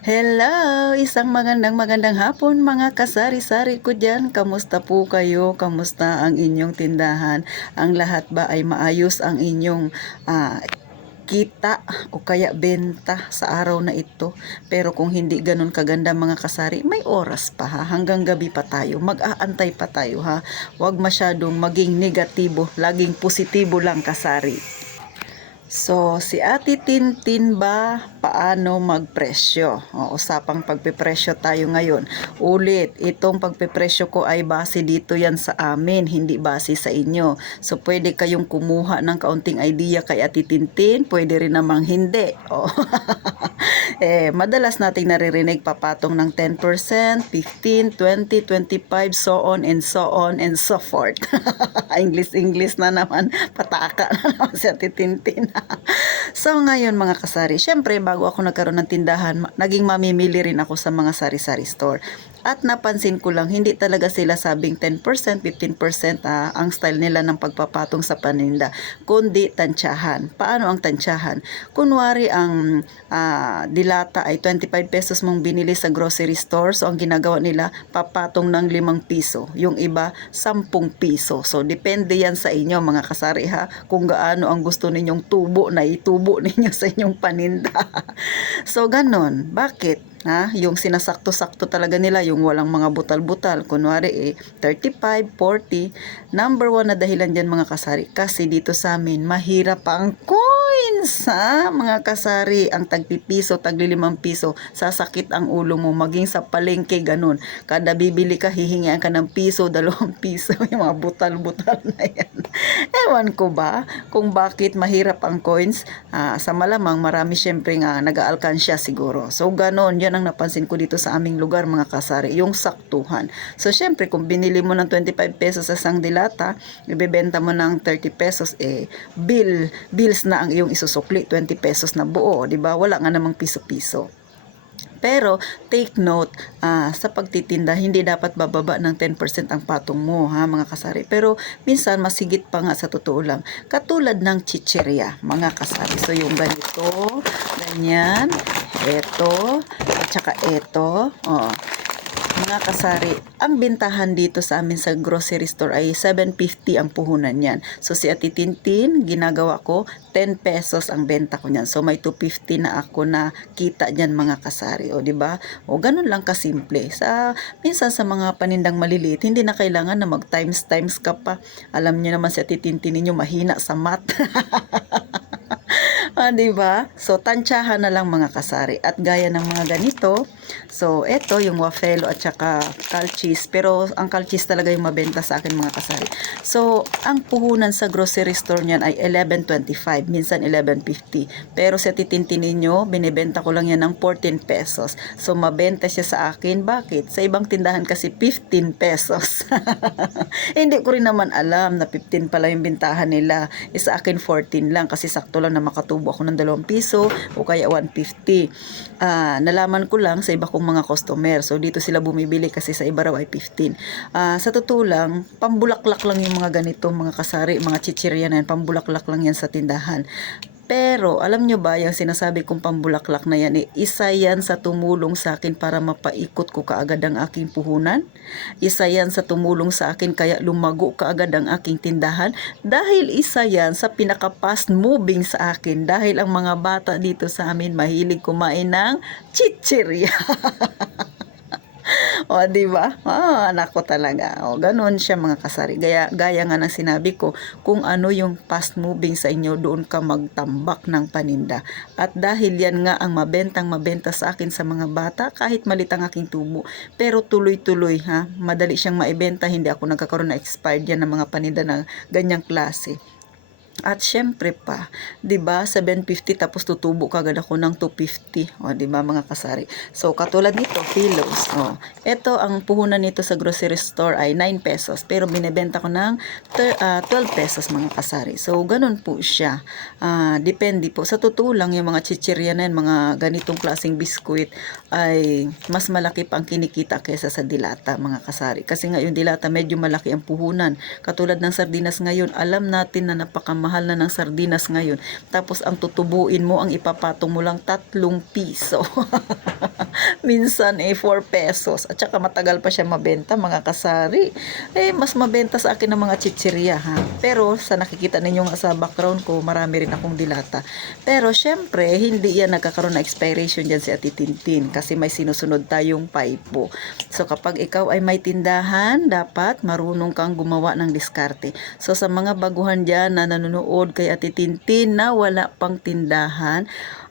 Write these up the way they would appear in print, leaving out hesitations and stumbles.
Hello! Isang magandang hapon mga kasari-sari ko dyan. Kamusta po kayo? Kamusta ang inyong tindahan? Ang lahat ba ay maayos ang inyong kita o kaya benta sa araw na ito? Pero kung hindi ganun kaganda mga kasari, may oras pa ha. Hanggang gabi pa tayo. Mag-aantay pa tayo ha. Huwag masyadong maging negatibo. Laging positibo lang kasari. So, si Ate Tintin ba paano magpresyo? O, usapang pagpepresyo tayo ngayon. Ulit, itong pagpepresyo ko ay base dito yan sa amin, hindi base sa inyo. So, pwede kayong kumuha ng kaunting idea kay Ate Tintin, pwede rin namang hindi. O. Madalas nating naririnig papatong ng 10%, 15, 20, 25, so on and so on and so forth. English na naman, pataka na naman si Ate Tintin. So ngayon mga kasari, syempre bago ako nagkaroon ng tindahan, naging mamimili rin ako sa mga sari-sari store. At napansin ko lang, hindi talaga sila sabing 10%, 15% ang style nila ng pagpapatong sa paninda, kundi tansyahan. Paano ang tansyahan? Kunwari ang dilata ay 25 pesos mong binili sa grocery store, so ang ginagawa nila, papatong ng 5 piso. Yung iba, 10 piso. So depende yan sa inyo mga kasari ha, kung gaano ang gusto ninyong tubo na itubo ninyo sa inyong paninda. So ganon. Bakit? Yung sinasakto-sakto talaga nila, yung walang mga butal-butal. Kunwari 35, 40. Number 1 na dahilan dyan mga kasari, kasi dito sa amin, mahirap ang coins mga kasari. Ang tagpipiso, tagli 5 piso, sasakit ang ulo mo. Maging sa palengke, ganun. Kada bibili ka, hihingian ka ng piso, 2 piso. Yung mga butal-butal na yan. Ewan ko ba kung bakit mahirap ang coins. Sa malamang, marami syempre nga nag-aalkansya siguro. So ganon, yan ang napansin ko dito sa aming lugar mga kasari, yung saktuhan. So syempre kung binili mo ng 25 pesos sa isang dilata, ibebenta mo ng 30 pesos, bills na ang iyong isusukli, 20 pesos na buo, di ba? Wala nga namang piso-piso. Pero take note, sa pagtitinda, hindi dapat bababa ng 10% ang patong mo ha mga kasari. Pero minsan masigit pa nga sa totoo lang. Katulad ng chichirya mga kasari. So yung ganito, ganyan, eto, at saka eto. Mga kasari, ang bintahan dito sa amin sa grocery store ay 7.50 ang puhunan niyan. So si Ate Tintin, ginagawa ko 10 pesos ang benta ko niyan. So may 2.50 na ako na kita niyan mga kasari. O di ba? O ganun lang kasimple. Minsan sa mga panindang maliliit, hindi na kailangan na mag times ka pa. Alam niyo naman si Ate Tintin ninyo mahina sa math. Diba? So, tansyahan na lang mga kasari. At gaya ng mga ganito, so, eto yung wafelo at saka calchis. Pero, ang calchis talaga yung mabenta sa akin mga kasari. So, ang puhunan sa grocery store niyan ay 11.25. Minsan 11.50. Pero sa titintin ninyo, binibenta ko lang yan ng 14 pesos. So, mabenta siya sa akin. Bakit? Sa ibang tindahan kasi 15 pesos. Hindi ko rin naman alam na 15 pala yung bintahan nila. Sa akin 14 lang kasi sakto lang na makatubo ako ng 2 piso o kaya 150. Nalaman ko lang sa iba kong mga customer. So dito sila bumibili kasi sa iba raw ay 15. Sa totoo lang, pambulaklak lang yung mga ganito mga kasari, mga chichirya na yan. Pambulaklak lang yan sa tindahan. Pero, alam nyo ba, yung sinasabi kong pambulaklak na yan, isa yan sa tumulong sa akin para mapaikot ko kaagad ang aking puhunan. Isa yan sa tumulong sa akin kaya lumago kaagad ang aking tindahan. Dahil isa yan sa pinaka-fast moving sa akin. Dahil ang mga bata dito sa amin mahilig kumain ng chichirya. O, di ba? Anak ko talaga. O, ganun siya mga kasari. Gaya nga ng sinabi ko, kung ano yung fast moving sa inyo, doon ka magtambak ng paninda. At dahil yan nga ang mabenta sa akin sa mga bata, kahit malit ang aking tubo, pero tuloy-tuloy ha, madali siyang maibenta, hindi ako nagkakaroon na expired yan ng mga paninda na ganyang klase. At syempre pa, 'di ba, 750 tapos tutubo kagad ako ng 250. O 'di ba mga kasari? So katulad nito, Philos. Ito ang puhunan nito sa grocery store ay 9 pesos, pero binebenta ko ng 12 pesos mga kasari. So ganun po siya. Depende po. Sa totoo lang yung mga chichirya na yan, mga ganitong klaseng biskuit ay mas malaki pa ang kinikita kaysa sa dilata mga kasari. Kasi nga yung dilata medyo malaki ang puhunan. Katulad ng sardinas ngayon, alam natin na napakamahal mahal na ng sardinas ngayon. Tapos ang tutubuin mo, ang ipapatong mo lang 3 piso. Minsan 4 pesos. At saka matagal pa siya mabenta, mga kasari. Mas mabenta sa akin ng mga chichirya, ha. Pero sa nakikita ninyo nga sa background ko, marami rin akong dilata. Pero syempre, hindi yan nagkakaroon na expiration dyan si Ate Tintin kasi may sinusunod tayong paipo. So kapag ikaw ay may tindahan, dapat marunong kang gumawa ng diskarte. So sa mga baguhan dyan na nanonood kay Ate Tintin na wala pang tindahan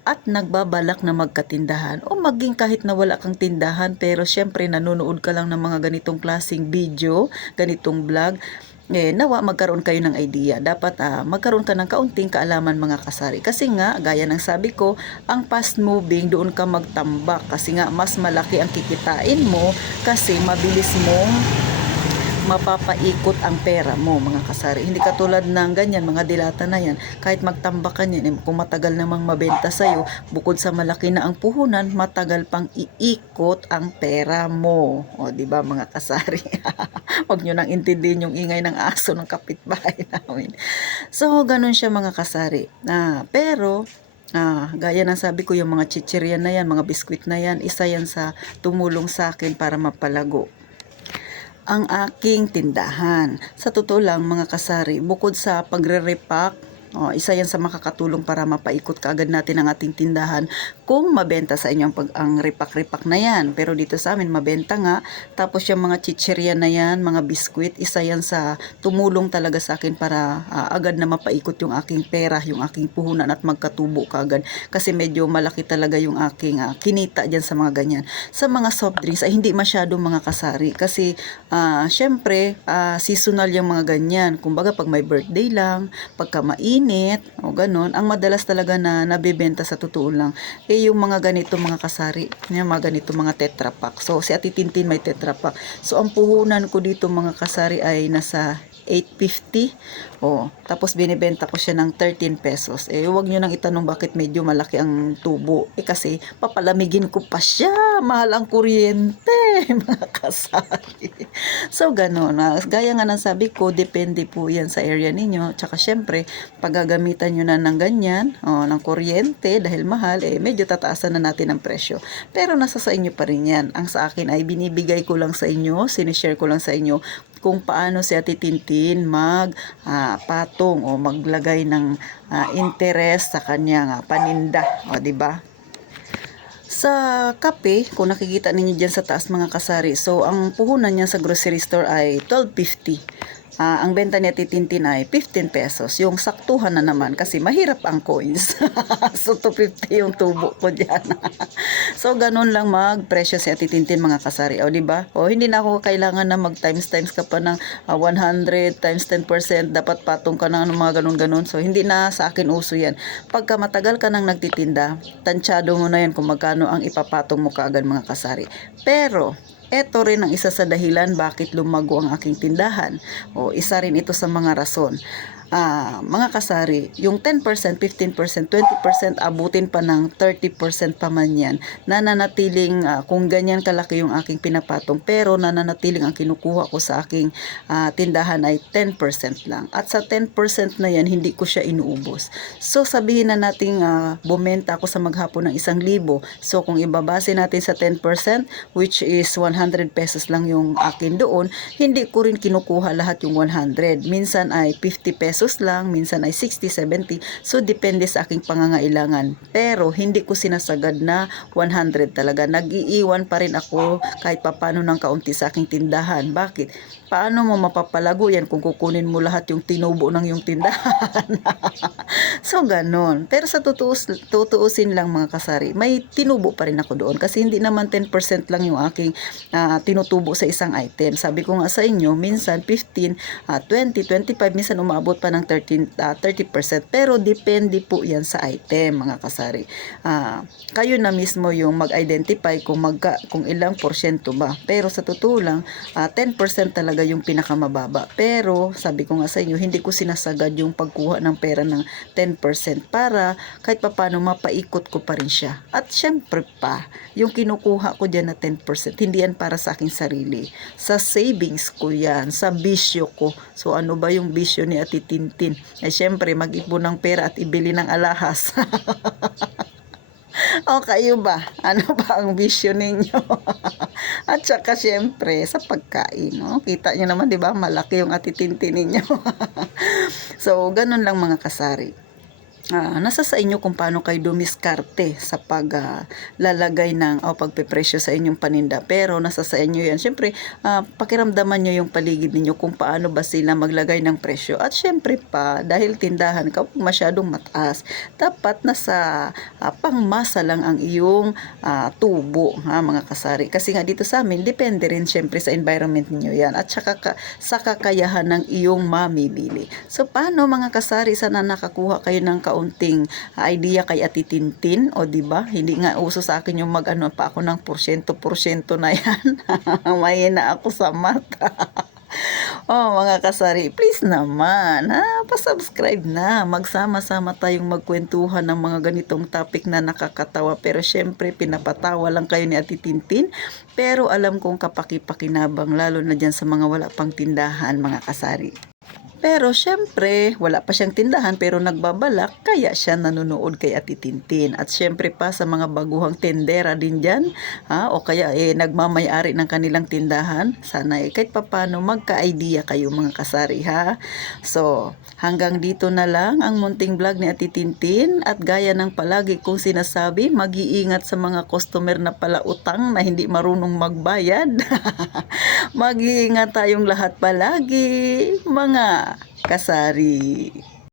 at nagbabalak na magkatindahan o maging kahit na wala kang tindahan pero syempre nanonood ka lang ng mga ganitong klaseng video, ganitong vlog, nawa magkaroon kayo ng idea. Dapat magkaroon ka ng kaunting kaalaman, mga kasari. Kasi nga, gaya ng sabi ko, ang fast moving, doon ka magtambak. Kasi nga, mas malaki ang kikitain mo kasi mabilis mong mapapaikot ang pera mo, mga kasari. Hindi katulad ng ganyan, mga dilata na yan. Kahit magtambak ka niyan, kung matagal namang mabenta sa'yo, bukod sa malaki na ang puhunan, matagal pang iikot ang pera mo. O, di ba, mga kasari? Huwag nyo nang intindihin yung ingay ng aso ng kapitbahay namin. So, ganun siya, mga kasari. Pero, gaya ng sabi ko, yung mga chichirya na yan, mga biskwit na yan, isa yan sa tumulong sa akin para mapalago ang aking tindahan. Sa totoo lang, mga kasari, bukod sa pagre-repack, isa yan sa makakatulong para mapaikot kaagad natin ang ating tindahan kung mabenta sa inyo ang repack-repack na yan. Pero dito sa amin, mabenta nga. Tapos yung mga chichirya na yan, mga biskwit, isa yan sa tumulong talaga sa akin para agad na mapaikot yung aking pera, yung aking puhunan at magkatubo kaagad. Kasi medyo malaki talaga yung aking kinita dyan sa mga ganyan. Sa mga soft drinks ay hindi masyadong, mga kasari. Kasi syempre, seasonal yung mga ganyan. Kumbaga pag may birthday lang, pagka mainit, o ganun, ang madalas talaga na nabibenta sa totoo lang, yung mga ganito, mga kasari, yung mga ganito, mga Tetra Pak. So, si Ate Tintin may Tetra Pak. So, ang puhunan ko dito, mga kasari, ay nasa 850. Tapos binibenta ko siya ng 13 pesos. Huwag nyo nang itanong bakit medyo malaki ang tubo. Kasi papalamigin ko pa siya. Mahal ang kuryente, mga kasari. So, ganun. Gaya nga ng sabi ko, depende po yan sa area ninyo. Tsaka syempre, pag gagamitan nyo na ng ganyan, ng kuryente, dahil mahal, medyo tataasan na natin ang presyo. Pero nasa sa inyo pa rin yan. Ang sa akin ay binibigay ko lang sa inyo, sinishare ko lang sa inyo kung paano si Ate Tintin patong o maglagay ng interest sa kanyang paninda, di ba? Sa kape, kung nakikita ninyo dyan sa taas, mga kasari, so ang puhunan niya sa grocery store ay 12.50. Ang benta ni Ate Tintin ay 15 pesos. Yung saktuhan na naman kasi mahirap ang coins. So 250 yung tubo ko dyan. So ganun lang magpresyo si Ate Tintin, mga kasari. O diba? Hindi na ako kailangan na mag times ka pa ng 100 times 10%. Dapat patong ka ng mga ganun-ganun. So hindi na sa akin uso yan. Pagka matagal ka nang nagtitinda, tansyado mo na yan kung magkano ang ipapatong mo kaagad, mga kasari. Pero eto rin ang isa sa dahilan bakit lumago ang aking tindahan. Isa rin ito sa mga rason. Mga kasari, yung 10%, 15%, 20%, abutin pa ng 30% pa man yan, nananatiling, kung ganyan kalaki yung aking pinapatong, pero nananatiling ang kinukuha ko sa aking tindahan ay 10% lang. At sa 10% na yan, hindi ko siya inuubos. So, sabihin na nating bumenta ako sa maghapon ng 1,000. So, kung ibabase natin sa 10%, which is 100 pesos lang yung akin doon, hindi ko rin kinukuha lahat yung 100. Minsan ay 50 pesos lang, minsan ay 60, 70. So, depende sa aking pangangailangan. Pero, hindi ko sinasagad na 100 talaga. Nag-iiwan pa rin ako kahit papano ng kaunti sa aking tindahan. Bakit? Paano mo mapapalago yan kung kukunin mo lahat yung tinubo ng yung tindahan? So, ganon. Pero sa tutuusin lang, mga kasari, may tinubo pa rin ako doon. Kasi hindi naman 10% lang yung aking tinutubo sa isang item. Sabi ko nga sa inyo, minsan 15, 20, 25, minsan umabot pa ng 30%. Pero depende po yan sa item, mga kasari. Kayo na mismo yung mag-identify kung ilang porsyento ba. Pero sa totoo lang, 10% talaga yung pinakamababa. Pero sabi ko nga sa inyo, hindi ko sinasagad yung pagkuha ng pera ng 10% para kahit papano mapaikot ko pa rin siya. At syempre pa, yung kinukuha ko dyan na 10%, hindi yan para sa aking sarili. Sa savings ko yan, sa bisyo ko. So ano ba yung bisyo ni Ate Tintin? Tintin. Ay syempre, mag-ipon ng pera at ibili ng alahas. O kayo ba? Ano ba ang vision ninyo? At saka syempre, sa pagkain, no? Kita nyo naman, di ba? Malaki yung atitintin ninyo. So, ganun lang mga kasari. Nasa sa inyo kung paano kayo dumiskarte sa paglalagay ng o pagpepresyo sa inyong paninda. Pero nasa sa inyo yan. Siyempre, pakiramdaman nyo yung paligid ninyo kung paano ba sila maglagay ng presyo. At siyempre pa, dahil tindahan ka, masyadong mataas. Dapat nasa pangmasa lang ang iyong tubo, mga kasari. Kasi nga dito sa amin, depende rin siyempre sa environment niyo yan. At saka sa kakayahan ng iyong mamimili. So, paano mga kasari, sana nakakuha kayo ng kaunting idea kay Ate Tintin, o di ba? Hindi nga uso sa akin yung mag-ano pa ako ng porsyento na yan. Mahina ako sa mata. Mga kasari, please naman, pa-subscribe na. Magsama-sama tayong magkwentuhan ng mga ganitong topic na nakakatawa. Pero syempre, pinapatawa lang kayo ni Ate Tintin. Pero alam kong kapaki-pakinabang, lalo na dyan sa mga wala pang tindahan, mga kasari. Pero syempre, wala pa siyang tindahan pero nagbabalak, kaya siya nanonood kay Ate Tintin. At syempre pa sa mga baguhang tendera din dyan, o kaya nagmamayari ng kanilang tindahan, sana kahit papano magka-idea kayo mga kasari, ha. So, hanggang dito na lang ang munting vlog ni Ate Tintin. At gaya ng palagi kong sinasabi, mag-iingat sa mga customer na palautang na hindi marunong magbayad. Mag-iingat tayong lahat palagi, mga kasari.